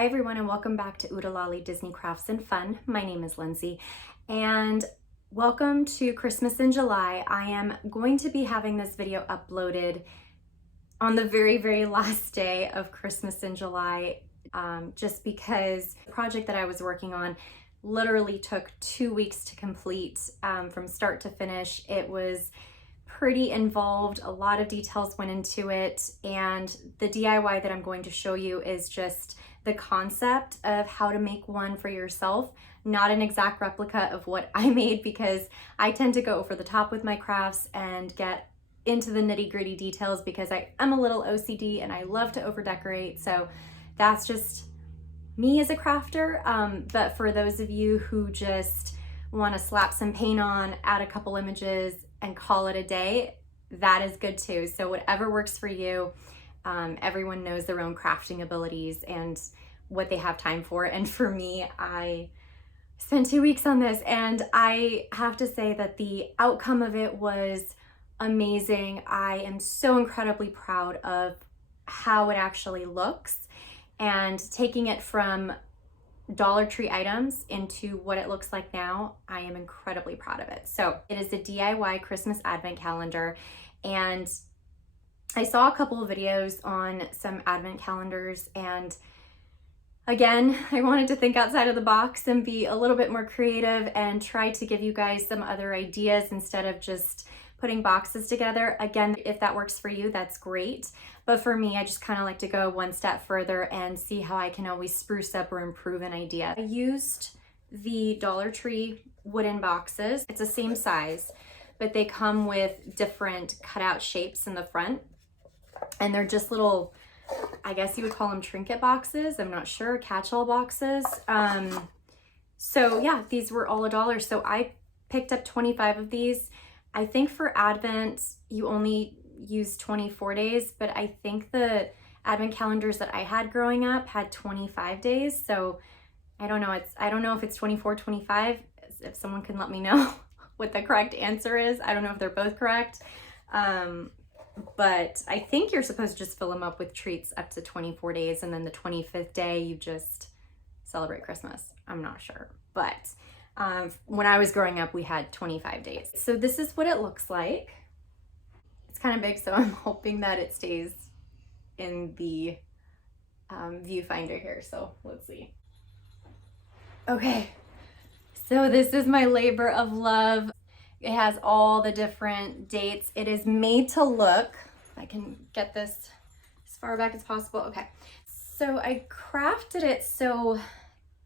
Hi everyone and welcome back to Oodalali Disney Crafts and Fun. My name is Lindsay and welcome to Christmas in July. I am going to be having this video uploaded on the very last day of Christmas in July just because the project that I was working on literally took 2 weeks to complete from start to finish. It was pretty involved, a lot of details went into it, and the DIY that I'm going to show you is just the concept of how to make one for yourself, not an exact replica of what I made because I tend to go over the top with my crafts and get into the nitty-gritty details because I am a little OCD and I love to over decorate. So that's just me as a crafter. But for those of you who just want to slap some paint on, add a couple images and call it a day, that is good too. So whatever works for you. Everyone knows their own crafting abilities and what they have time for. And for me, I spent 2 weeks on this and I have to say that the outcome of it was amazing. I am so incredibly proud of how it actually looks, and taking it from Dollar Tree items into what it looks like now, I am incredibly proud of it. So it is a DIY Christmas advent calendar, and I saw a couple of videos on some advent calendars, and again, I wanted to think outside of the box and be a little bit more creative and try to give you guys some other ideas instead of just putting boxes together. Again, if that works for you, that's great. But for me, I just kind of like to go one step further and see how I can always spruce up or improve an idea. I used the Dollar Tree wooden boxes. It's the same size, but they come with different cutout shapes in the front. And they're just little, I guess you would call them trinket boxes. I'm not sure, catch-all boxes. So yeah, these were all $1. So I picked up 25 of these. I think for Advent, you only use 24 days, but I think the Advent calendars that I had growing up had 25 days. So I don't know. I don't know if it's 24, 25. If someone can let me know what the correct answer is. I don't know if they're both correct. But I think you're supposed to just fill them up with treats up to 24 days, and then the 25th day you just celebrate Christmas. I'm not sure, but when I was growing up we had 25 days. So this is what it looks like. It's kind of big, so I'm hoping that it stays in the viewfinder here, so let's see. Okay, so this is my labor of love. It has all the different dates. It is made to look, if I can get this as far back as possible. Okay, so I crafted it so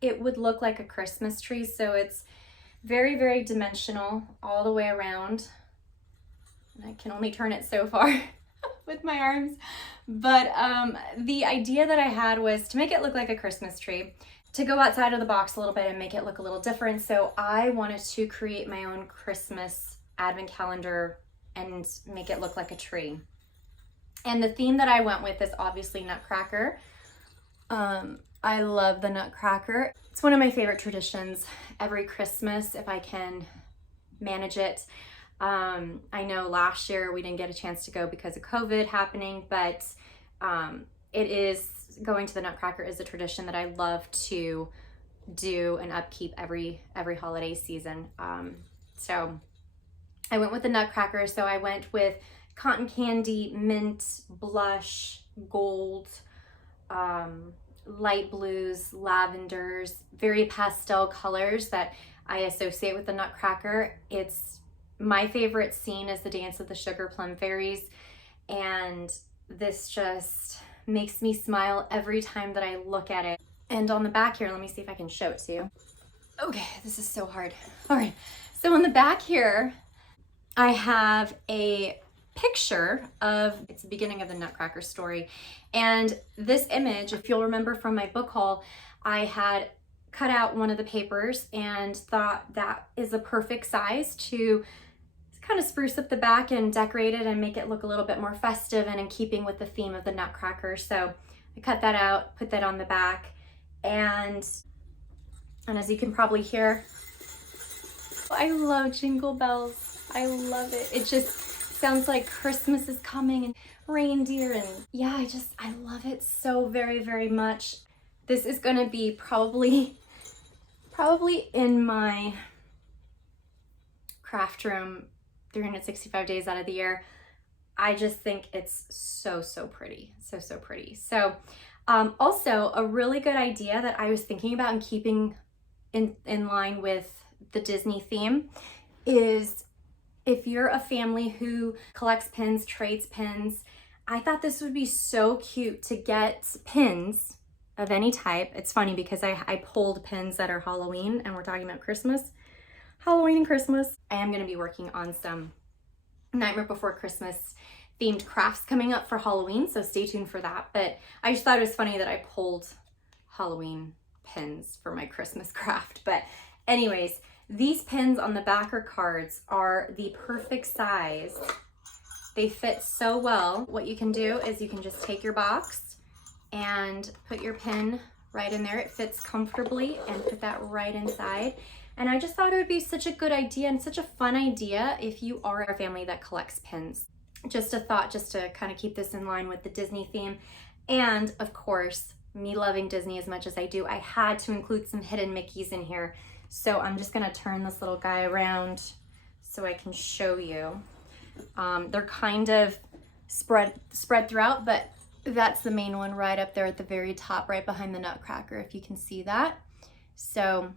it would look like a Christmas tree. So it's very dimensional all the way around. And I can only turn it so far with my arms. But the idea that I had was to make it look like a Christmas tree, to go outside of the box a little bit and make it look a little different. So I wanted to create my own Christmas advent calendar and make it look like a tree. And the theme that I went with is obviously Nutcracker. I love the Nutcracker. It's one of my favorite traditions every Christmas if I can manage it. I know last year we didn't get a chance to go because of COVID happening, but it is, going to the Nutcracker is a tradition that I love to do and upkeep every holiday season. So I went with the Nutcracker. So I went with cotton candy, mint, blush, gold, light blues, lavenders, very pastel colors that I associate with the Nutcracker. It's my favorite scene is the dance of the Sugarplum Fairies, and this just makes me smile every time that I look at it. And on the back here, let me see if I can show it to you. Okay, this is so hard. All right, so on the back here, I have a picture of, it's the beginning of the Nutcracker story. And this image, if you'll remember from my book haul, I had cut out one of the papers and thought that is the perfect size to kind of spruce up the back and decorate it and make it look a little bit more festive and in keeping with the theme of the Nutcracker. So I cut that out, put that on the back, and as you can probably hear, I love Jingle Bells. I love it. It just sounds like Christmas is coming and reindeer, and yeah, I love it so very much. This is gonna be probably in my craft room 365 days out of the year. I just think it's so pretty, so pretty. So also a really good idea that I was thinking about and keeping in line with the Disney theme is if you're a family who collects pins, trades pins, I thought this would be so cute to get pins of any type. It's funny because I pulled pins that are Halloween, and we're talking about Christmas. Halloween and Christmas. I am gonna be working on some Nightmare Before Christmas themed crafts coming up for Halloween, so stay tuned for that. But I just thought it was funny that I pulled Halloween pins for my Christmas craft. But anyways, these pins on the backer cards are the perfect size. They fit so well. What you can do is you can just take your box and put your pin right in there. It fits comfortably, and put that right inside. And I just thought it would be such a good idea and such a fun idea if you are a family that collects pins. Just a thought, just to kind of keep this in line with the Disney theme. And of course, me loving Disney as much as I do, I had to include some hidden Mickeys in here. So I'm just gonna turn this little guy around so I can show you. They're kind of spread throughout, but that's the main one right up there at the very top, right behind the Nutcracker, if you can see that. So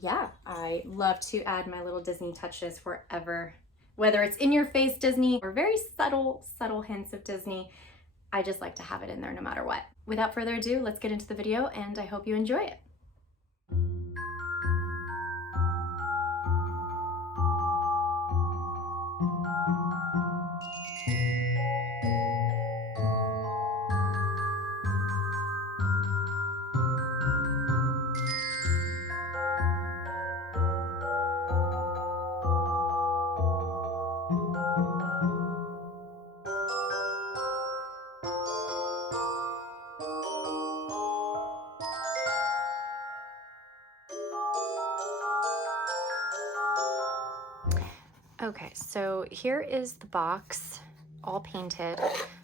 yeah, I love to add my little Disney touches wherever, whether it's in your face Disney or very subtle hints of Disney. I just like to have it in there no matter what. Without further ado, let's get into the video, and I hope you enjoy it. Okay, so here is the box, all painted.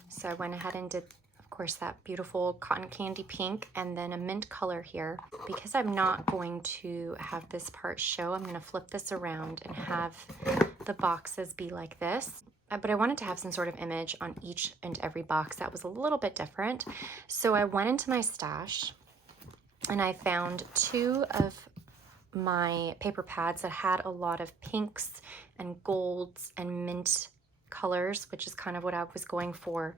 So I went ahead and did, of course, that beautiful cotton candy pink, and then a mint color here. Because I'm not going to have this part show, I'm gonna flip this around and have the boxes be like this. But I wanted to have some sort of image on each and every box that was a little bit different. So I went into my stash and I found 2 of my paper pads that had a lot of pinks and golds and mint colors, which is kind of what I was going for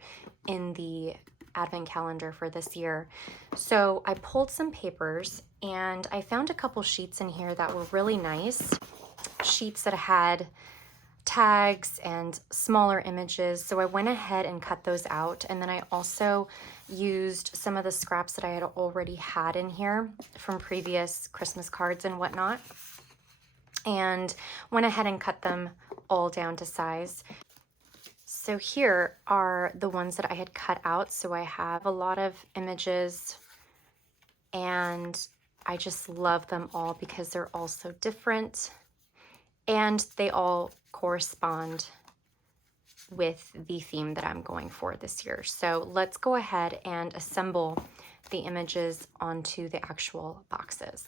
in the advent calendar for this year. So I pulled some papers and I found a couple sheets in here that were really nice. Sheets that had tags and smaller images. So I went ahead and cut those out. And then I also used some of the scraps that I had already had in here from previous Christmas cards and whatnot, and went ahead and cut them all down to size. So here are the ones that I had cut out. So I have a lot of images, and I just love them all because they're all so different, and they all correspond with the theme that I'm going for this year. So let's go ahead and assemble the images onto the actual boxes.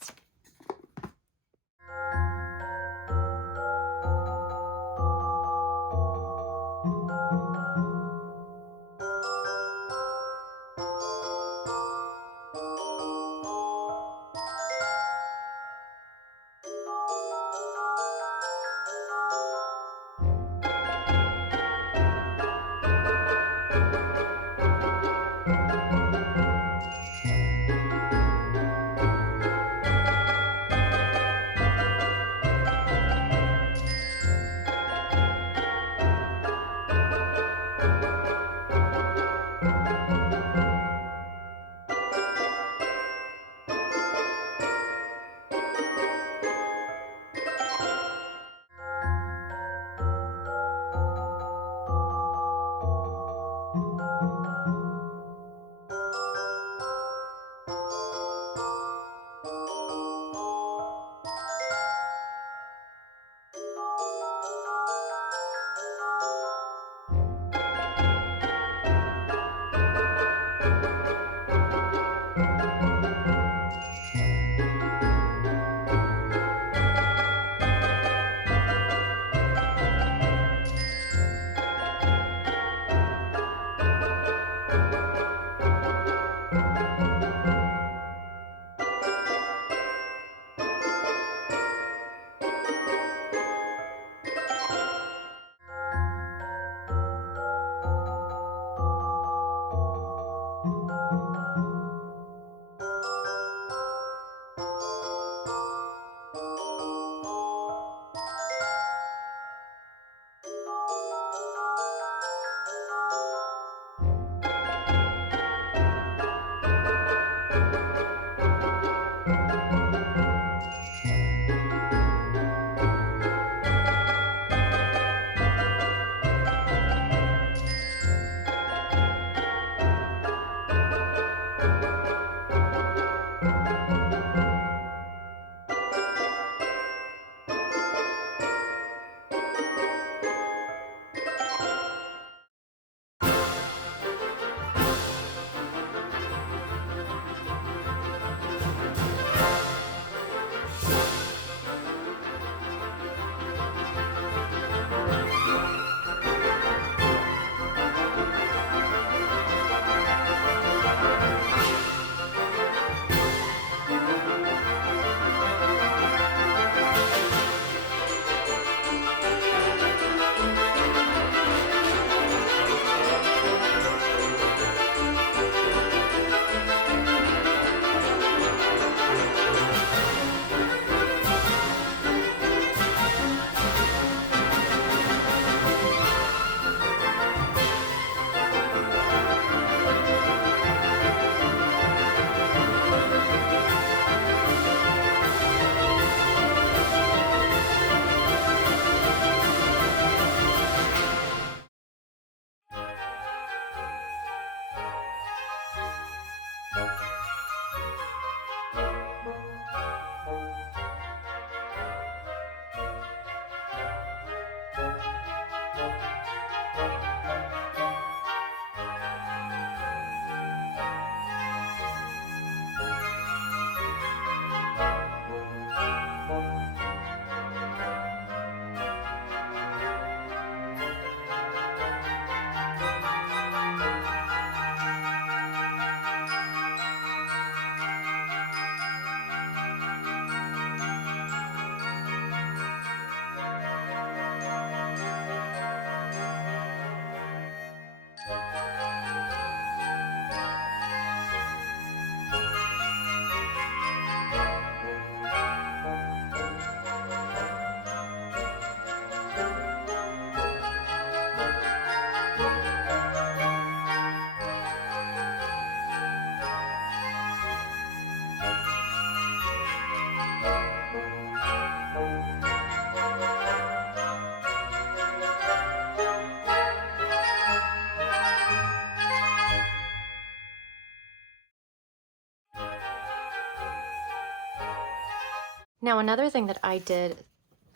Now, another thing that I did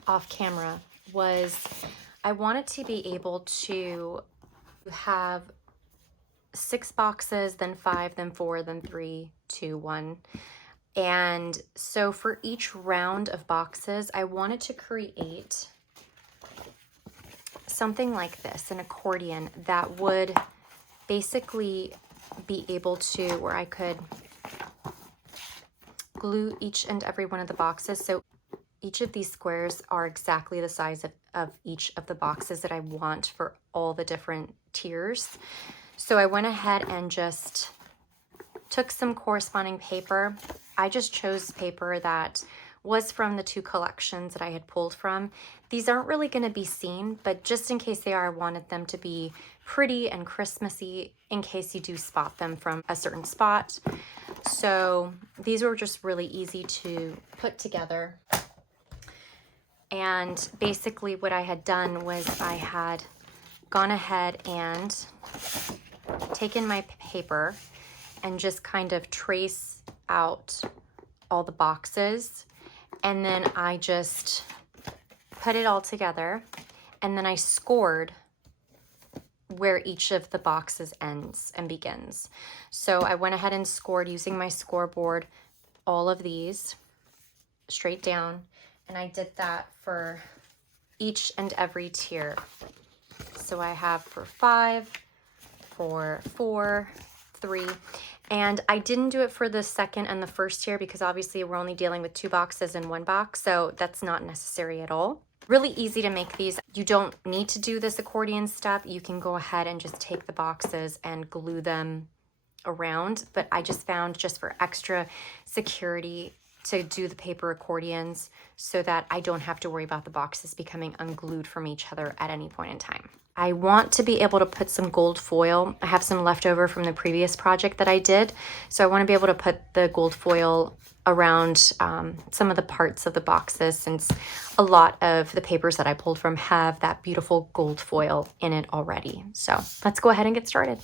off camera was I wanted to be able to have 6 boxes, then 5, then 4, then 3, 2, 1. And so for each round of boxes, I wanted to create something like this, an accordion that would basically be able to, where I could glue each and every one of the boxes. So each of these squares are exactly the size of each of the boxes that I want for all the different tiers. So I went ahead and just took some corresponding paper. I just chose paper that was from the 2 collections that I had pulled from. These aren't really going to be seen, but just in case they are, I wanted them to be pretty and Christmassy in case you do spot them from a certain spot. So these were just really easy to put together. And basically what I had done was I had gone ahead and taken my paper and just kind of trace out all the boxes, and then I just put it all together, and then I scored where each of the boxes ends and begins. So I went ahead and scored using my scoreboard all of these straight down, and I did that for each and every tier. So I have for 5, for 4, 3, and I didn't do it for the second and the first tier because obviously we're only dealing with 2 boxes in 1 box, so that's not necessary at all. Really easy to make these. You don't need to do this accordion step. You can go ahead and just take the boxes and glue them around, but I just found, just for extra security, to do the paper accordions so that I don't have to worry about the boxes becoming unglued from each other at any point in time. I want to be able to put some gold foil. I have some leftover from the previous project that I did, so I want to be able to put the gold foil around some of the parts of the boxes, since a lot of the papers that I pulled from have that beautiful gold foil in it already. So let's go ahead and get started.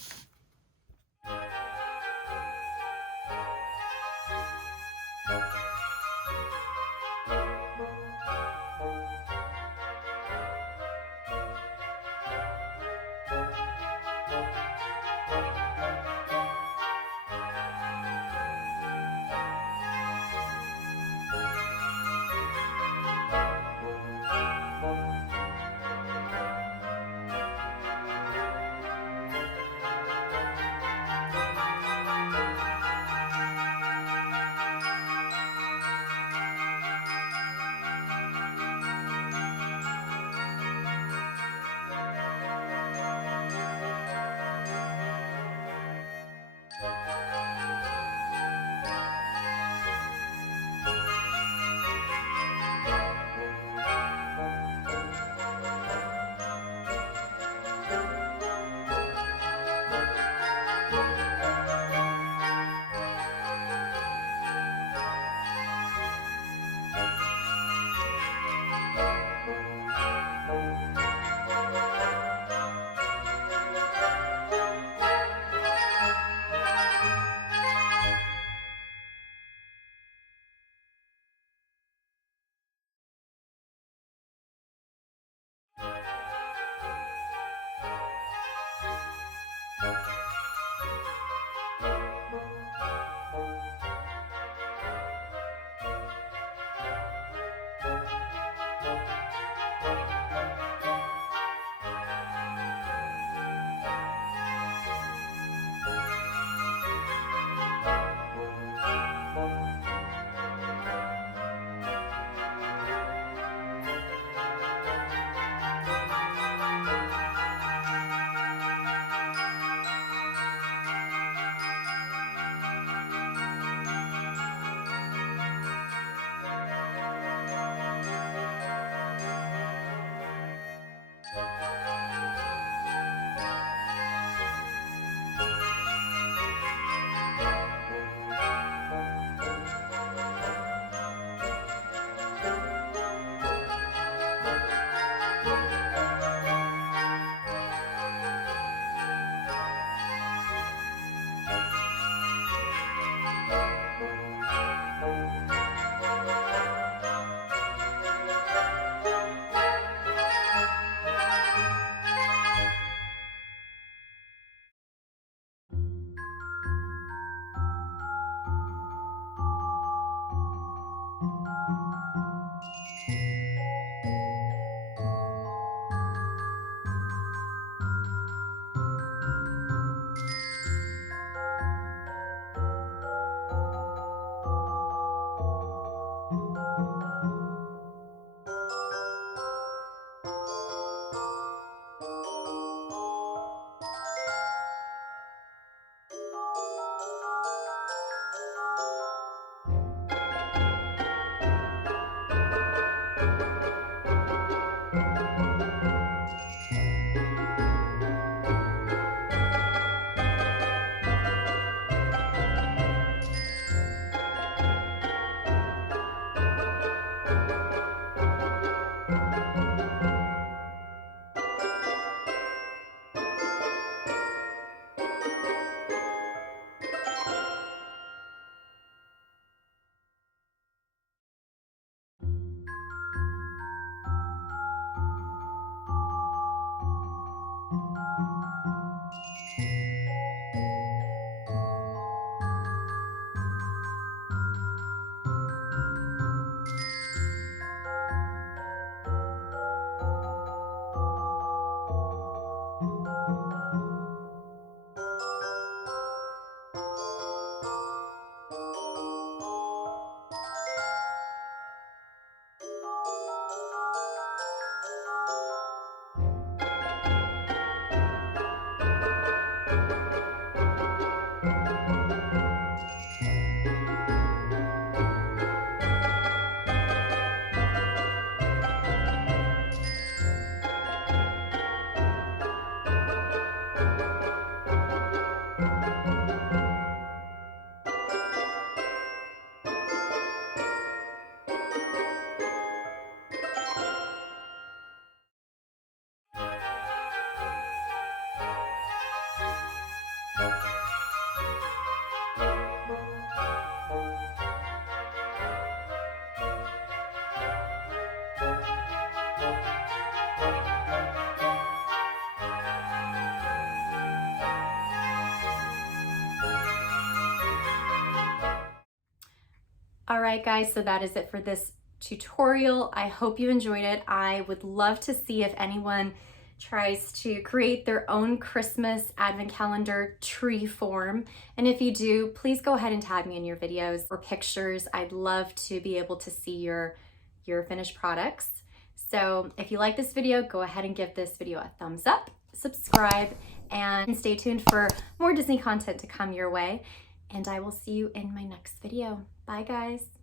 right, guys, so that is it for this tutorial. I hope you enjoyed it. I would love to see if anyone tries to create their own Christmas advent calendar tree form. And if you do, please go ahead and tag me in your videos or pictures. I'd love to be able to see your finished products. So if you like this video, go ahead and give this video a thumbs up, subscribe, and stay tuned for more Disney content to come your way. And I will see you in my next video. Bye, guys.